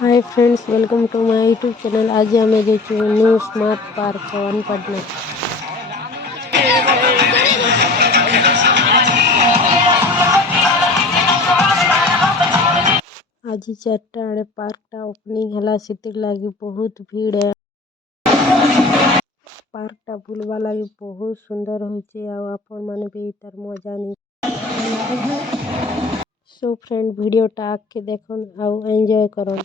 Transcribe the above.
Hi friends, welcome to my YouTube channel. आज आम new smart park Bhawanipatna. आज 4टा बेले पार्कटा ओपनिंग है, से लगी बहुत भीड़ है। पार्कटा बुलवा लगी बहुत सुंदर होचे। आपण माने भी तार मजा नहीं। सो फ्रेंड, वीडियोटा आके देखन आउ एंजॉय करन।